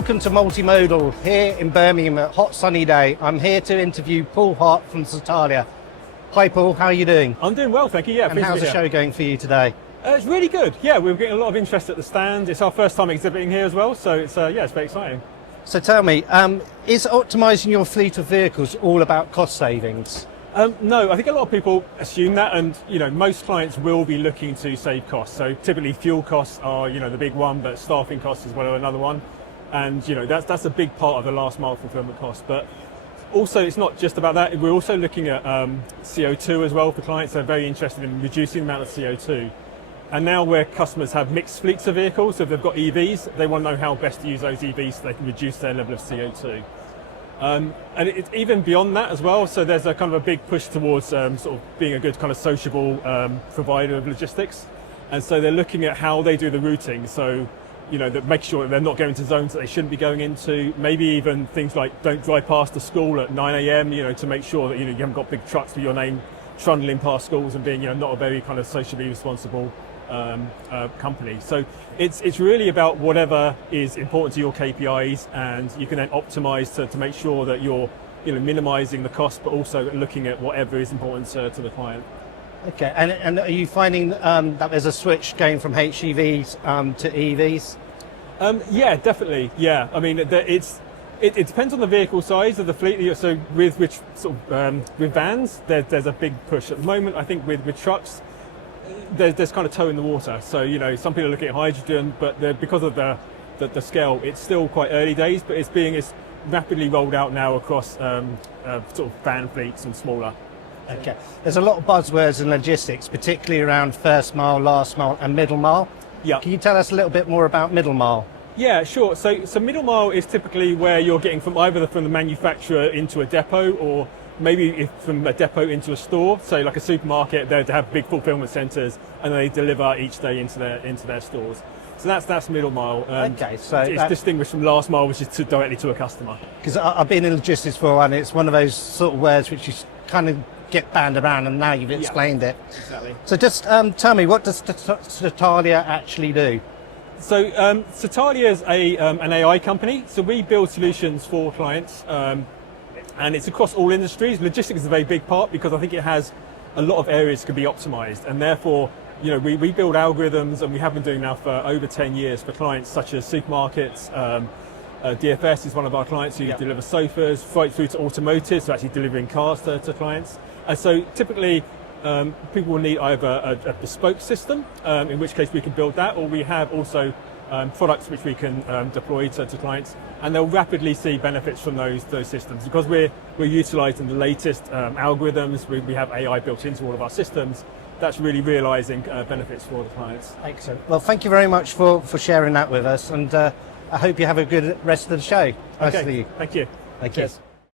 Welcome to Multimodal here in Birmingham, a hot sunny day. I'm here to interview Paul Hart from Satalia. Hi Paul, how are you doing? I'm doing well, thank you. Yeah, and how's the show going for you today? It's really good. Yeah, we're getting a lot of interest at the stand. It's our first time exhibiting here as well, so it's it's very exciting. So tell me, is optimising your fleet of vehicles all about cost savings? No, I think a lot of people assume that, and most clients will be looking to save costs. So typically fuel costs are the big one, but staffing costs as well are another one. And that's a big part of the last mile fulfillment cost. But also it's not just about that. We're also looking at CO2 as well for clients. They're very interested in reducing the amount of CO2. And now where customers have mixed fleets of vehicles, so if they've got EVs, they want to know how best to use those EVs so they can reduce their level of CO2. And it's even beyond that as well. So there's a kind of a big push towards sort of being a good kind of sociable provider of logistics. And so they're looking at how they do the routing. So that make sure that they're not going to zones that they shouldn't be going into. Maybe even things like don't drive past the school at 9 a.m. To make sure that you haven't got big trucks with your name trundling past schools and being not a very kind of socially responsible company. So it's really about whatever is important to your KPIs, and you can then optimize to make sure that you're minimizing the cost, but also looking at whatever is important to the client. Okay, and are you finding that there's a switch going from HEVs to EVs? Yeah, definitely. Yeah, I mean, it depends on the vehicle size of the fleet. So with with vans, there's a big push at the moment. I think with trucks, there's kind of toe in the water. So some people are looking at hydrogen, but because of the scale, it's still quite early days. But it's rapidly rolled out now across sort of van fleets and smaller. Okay, there's a lot of buzzwords in logistics, particularly around first mile, last mile and middle mile. Yeah. Can you tell us a little bit more about middle mile? Yeah, sure. So middle mile is typically where you're getting from either from the manufacturer into a depot, or maybe from a depot into a store. So like a supermarket, they have big fulfillment centres and they deliver each day into their stores. So that's middle mile. Okay, so it's distinguished from last mile, which is directly to a customer. Because I've been in logistics for a while, and it's one of those sort of words which you kind of get banned around, and now you've explained it. Exactly. So just tell me, what does Satalia actually do? So Satalia is an AI company. So we build solutions for clients, and it's across all industries. Logistics is a very big part because I think it has a lot of areas that can be optimized, and therefore we build algorithms, and we have been doing now for over 10 years for clients such as supermarkets. DFS is one of our clients who deliver sofas, right through to automotive, so actually delivering cars to clients. And so typically people will need either a bespoke system, in which case we can build that, or we have also products which we can deploy to clients, and they'll rapidly see benefits from those systems because we're utilising the latest algorithms. We have AI built into all of our systems. That's really realising benefits for the clients. Excellent. Well, thank you very much for sharing that with us, and I hope you have a good rest of the show. Nice to see you. Thank you. Thank you. Cheers.